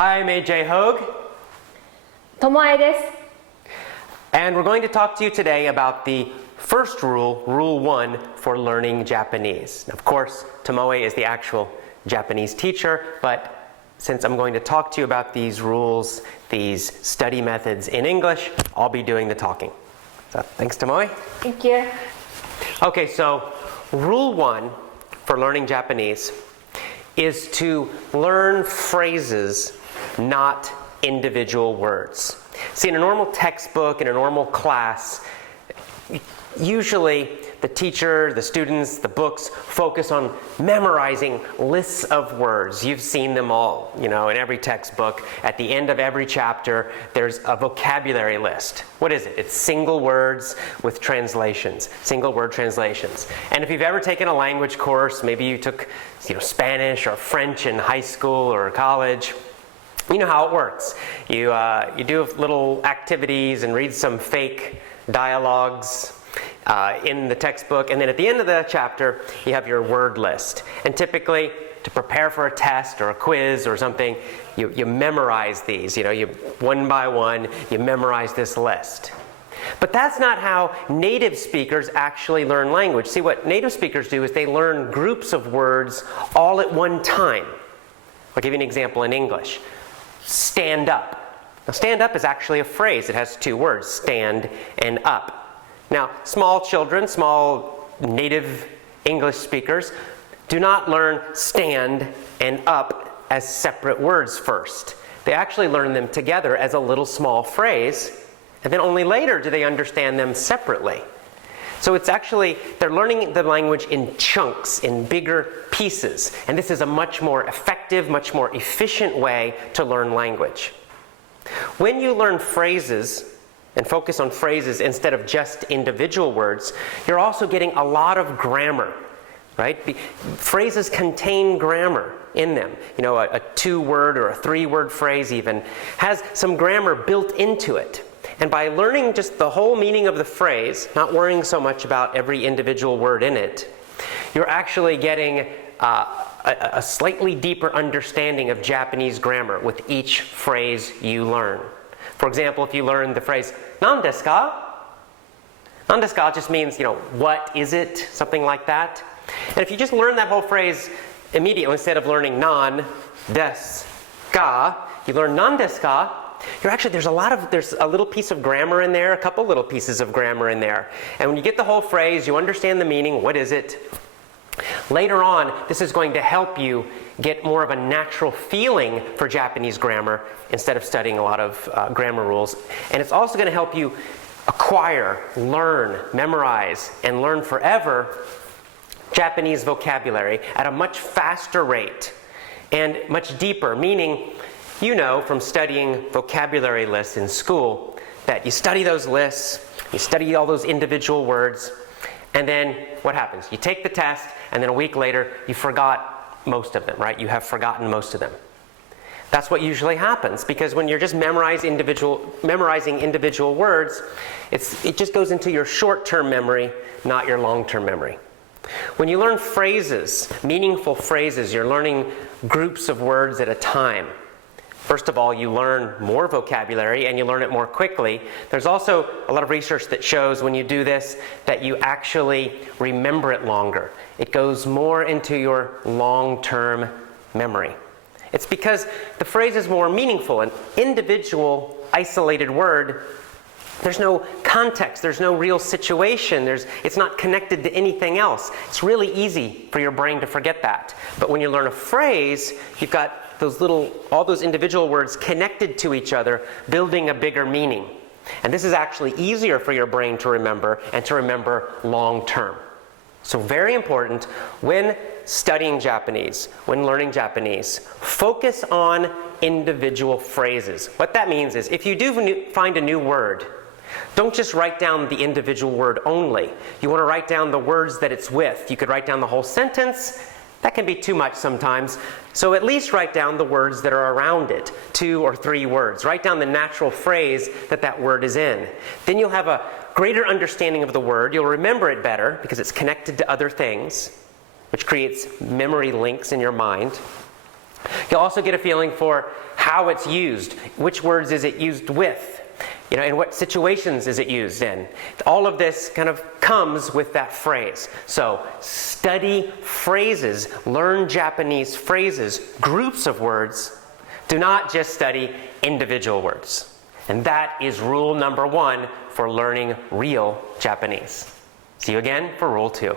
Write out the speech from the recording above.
Hi, I'm AJ Hogue. ともえです。 And we're going to talk to you today about the first rule, Rule 1, for learning Japanese. Of course, Tomoe is the actual Japanese teacher, but since I'm going to talk to you about these rules, these study methods in English, I'll be doing the talking. So, thanks, Tomoe. Thank you. Okay, so Rule 1 for learning Japanese is to learn phrases, not individual words. See, in a normal textbook, in a normal class, usually the teacher, the students, the books focus on memorizing lists of words. You've seen them all, in every textbook. At the end of every chapter, there's a vocabulary list. What is it? It's single words with translations, single word translations. And if you've ever taken a language course, maybe you took Spanish or French in high school or college, you know how it works. You do little activities and read some fake dialogues in the textbook, and then at the end of the chapter you have your word list. And typically, to prepare for a test or a quiz or something, you memorize these. You one by one you memorize this list. But that's not how native speakers actually learn language. See, what native speakers do is they learn groups of words all at one time. I'll give you an example in English. Stand up. Now, stand up is actually a phrase. It has two words, stand and up. Now, small children, small native English speakers, do not learn stand and up as separate words first. They actually learn them together as a little small phrase, and then only later do they understand them separately. So it's actually, they're learning the language in chunks, in bigger pieces, and this is a much more effective, much more efficient way to learn language. When you learn phrases, and focus on phrases instead of just individual words, you're also getting a lot of grammar, right? Phrases contain grammar in them. A two-word or a three-word phrase even has some grammar built into it. And by learning just the whole meaning of the phrase, not worrying so much about every individual word in it, you're actually getting a slightly deeper understanding of Japanese grammar with each phrase you learn. For example, if you learn the phrase, "Nan desu ka?" "Nan desu ka" just means, what is it? Something like that. And if you just learn that whole phrase immediately, instead of learning "nan desu ka," you learn "nan desu ka," there's a little piece of grammar in there, a couple little pieces of grammar in there. And when you get the whole phrase, you understand the meaning, what is it? Later on, this is going to help you get more of a natural feeling for Japanese grammar instead of studying a lot of grammar rules. And it's also going to help you acquire, learn, memorize, and learn forever Japanese vocabulary at a much faster rate and much deeper, meaning from studying vocabulary lists in school that you study those lists, you study all those individual words, and then what happens? You take the test, and then a week later, you forgot most of them, right? You have forgotten most of them. That's what usually happens, because when you're just memorizing individual words, it just goes into your short-term memory, not your long-term memory. When you learn phrases, meaningful phrases, you're learning groups of words at a time. First of all, you learn more vocabulary and you learn it more quickly. There's also a lot of research that shows when you do this that you actually remember it longer. It goes more into your long-term memory. It's because the phrase is more meaningful. An individual, isolated word, there's no context, there's no real situation, it's not connected to anything else. It's really easy for your brain to forget that. But when you learn a phrase, you've got all those individual words connected to each other, building a bigger meaning. And this is actually easier for your brain to remember and to remember long term. So very important when studying Japanese, when learning Japanese, focus on individual phrases. What that means is if you do find a new word, don't just write down the individual word only. You want to write down the words that it's with. You could write down the whole sentence. That can be too much sometimes. So at least write down the words that are around it, 2 or 3 words. Write down the natural phrase that word is in. Then you'll have a greater understanding of the word. You'll remember it better because it's connected to other things, which creates memory links in your mind. You'll also get a feeling for how it's used. Which words is it used with? In what situations is it used in? All of this kind of comes with that phrase. So study phrases, learn Japanese phrases, groups of words. Do not just study individual words. And that is rule number 1 for learning real Japanese. See you again for rule 2.